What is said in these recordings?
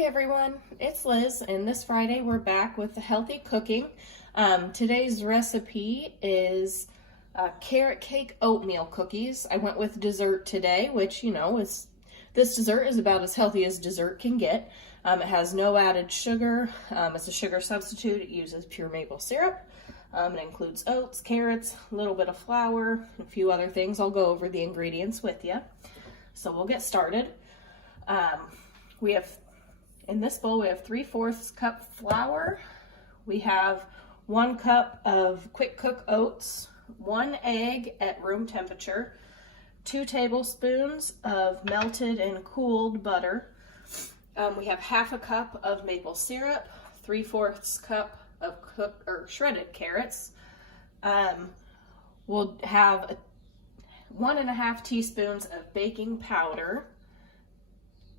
Hi everyone, it's Liz, and this Friday we're back with the healthy cooking. Today's recipe is carrot cake oatmeal cookies. I went with dessert today, which this dessert is about as healthy as dessert can get. It has no added sugar. It's a sugar substitute. It uses pure maple syrup. It includes oats, carrots, a little bit of flour, and a few other things. I'll go over the ingredients with you. So we'll get started. In this bowl, we have 3/4 cup flour. We have 1 cup of quick cook oats, 1 egg at room temperature, 2 tablespoons of melted and cooled butter. We have 1/2 cup of maple syrup, 3/4 cup of cooked or shredded carrots. We'll have 1.5 teaspoons of baking powder.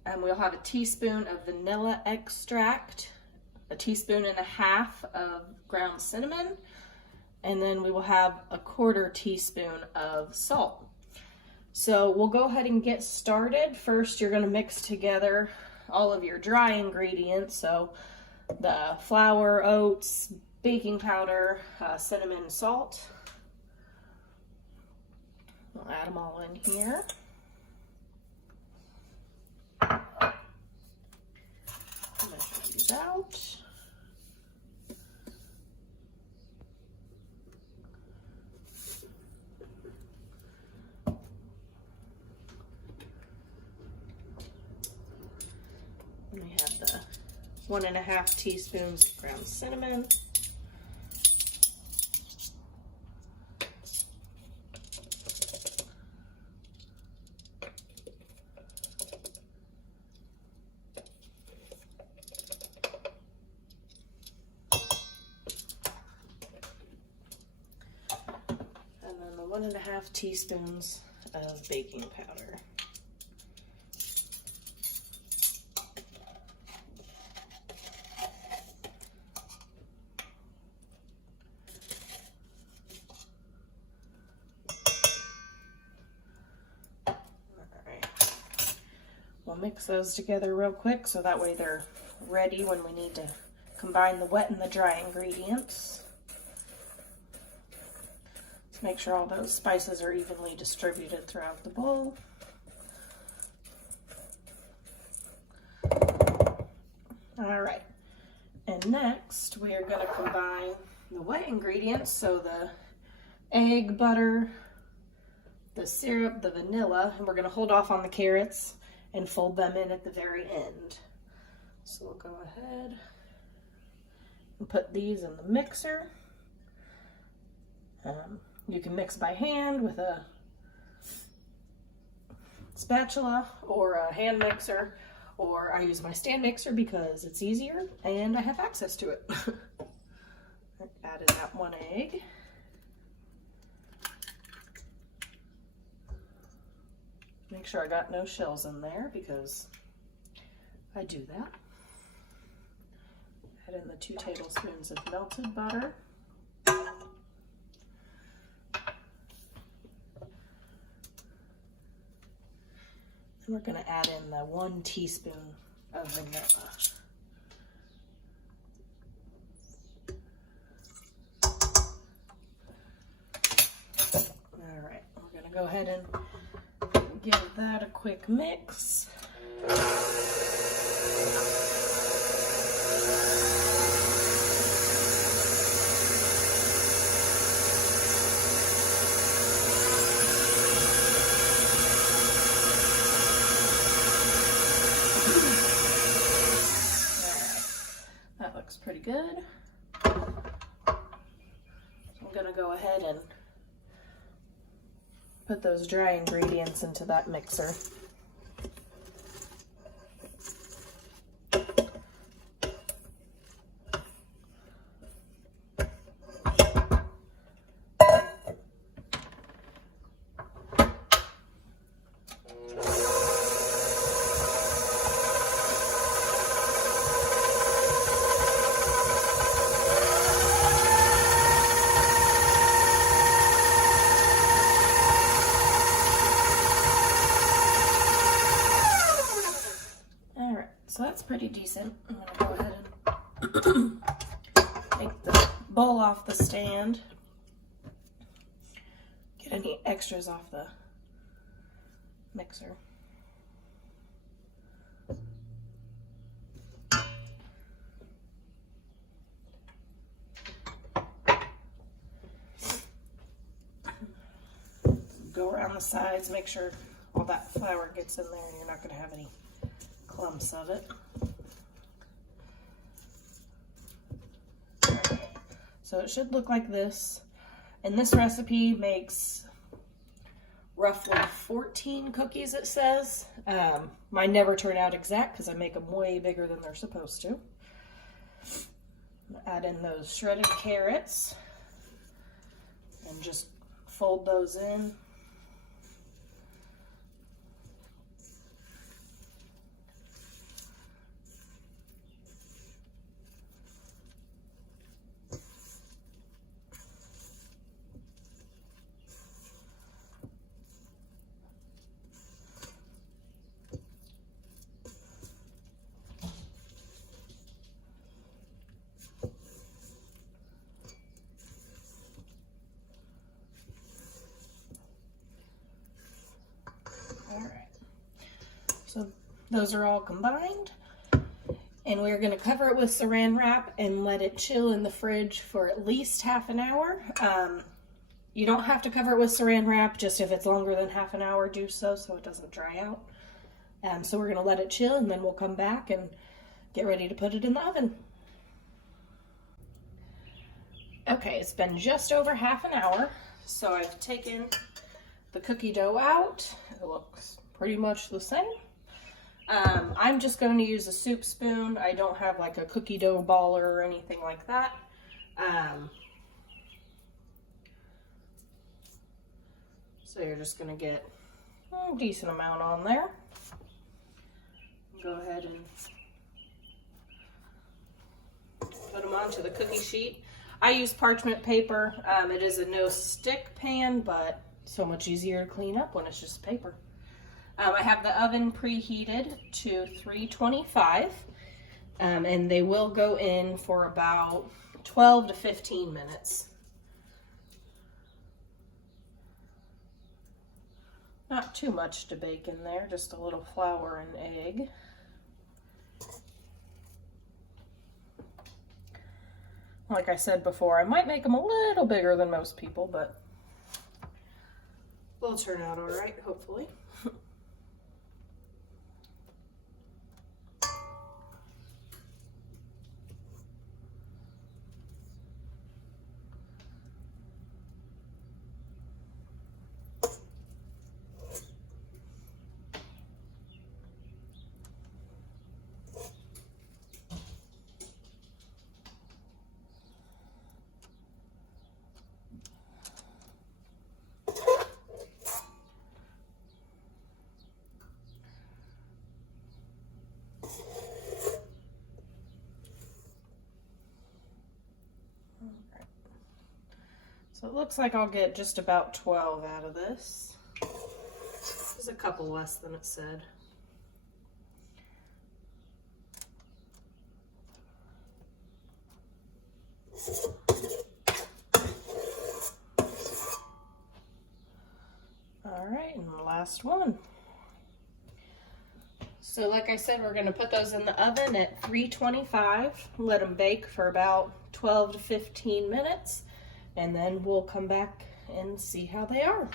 And we'll have a teaspoon of vanilla extract, 1.5 teaspoons of ground cinnamon, and then we will have 1/4 teaspoon of salt. So we'll go ahead and get started. First, you're going to mix together all of your dry ingredients. So the flour, oats, baking powder, cinnamon, salt. We'll add them all in here. Measure these out. And we have the 1.5 teaspoons of ground cinnamon. And then the 1.5 teaspoons of baking powder. We'll mix those together real quick so that way they're ready when we need to combine the wet and the dry ingredients. Let's make sure all those spices are evenly distributed throughout the bowl. All right, and next we are going to combine the wet ingredients, so the egg, butter, the syrup, the vanilla, and we're going to hold off on the carrots and fold them in at the very end. So we'll go ahead and put these in the mixer. You can mix by hand with a spatula or a hand mixer, or I use my stand mixer because it's easier and I have access to it. I added that 1 egg. Make sure I got no shells in there because I do that. Add in the 2 tablespoons of melted butter. And we're going to add in the 1 teaspoon of vanilla. All right, we're going to go ahead and give that a quick mix. That looks pretty good. I'm going to go ahead and put those dry ingredients into that mixer. that's pretty decent. I'm gonna go ahead and take the bowl off the stand. Get any extras off the mixer. Go around the sides, make sure all that flour gets in there and you're not going to have any clumps of it. So it should look like this. And this recipe makes roughly 14 cookies, it says. Mine never turn out exact because I make them way bigger than they're supposed to. Add in those shredded carrots and just fold those in. So those are all combined, and we're going to cover it with saran wrap and let it chill in the fridge for at least half an hour. You don't have to cover it with saran wrap, just if it's longer than half an hour, do so it doesn't dry out. So we're going to let it chill, and then we'll come back and get ready to put it in the oven. Okay, it's been just over half an hour, so I've taken the cookie dough out. It looks pretty much the same. I'm just going to use a soup spoon. I don't have like a cookie dough baller or anything like that. So you're just going to get a decent amount on there. Go ahead and put them onto the cookie sheet. I use parchment paper. It is a no-stick pan, but so much easier to clean up when it's just paper. I have the oven preheated to 325, and they will go in for about 12 to 15 minutes. Not too much to bake in there, just a little flour and egg. Like I said before, I might make them a little bigger than most people, but they'll turn out all right, hopefully. So it looks like I'll get just about 12 out of this. There's a couple less than it said. All right, and the last one. So like I said, we're going to put those in the oven at 325, let them bake for about 12 to 15 minutes. And then we'll come back and see how they are.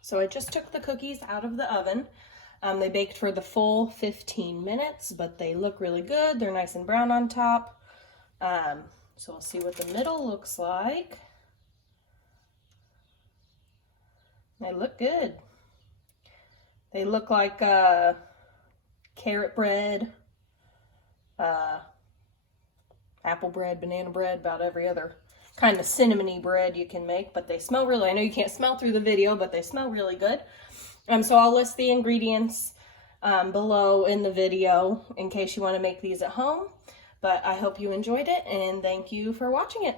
So I just took the cookies out of the oven. They baked for the full 15 minutes, but they look really good. They're nice and brown on top. So we'll see what the middle looks like. They look good. They look like carrot bread, apple bread, banana bread, about every other kind of cinnamony bread you can make, but they smell really, I know you can't smell through the video, but they smell really good. So I'll list the ingredients below in the video in case you want to make these at home, but I hope you enjoyed it, and thank you for watching it.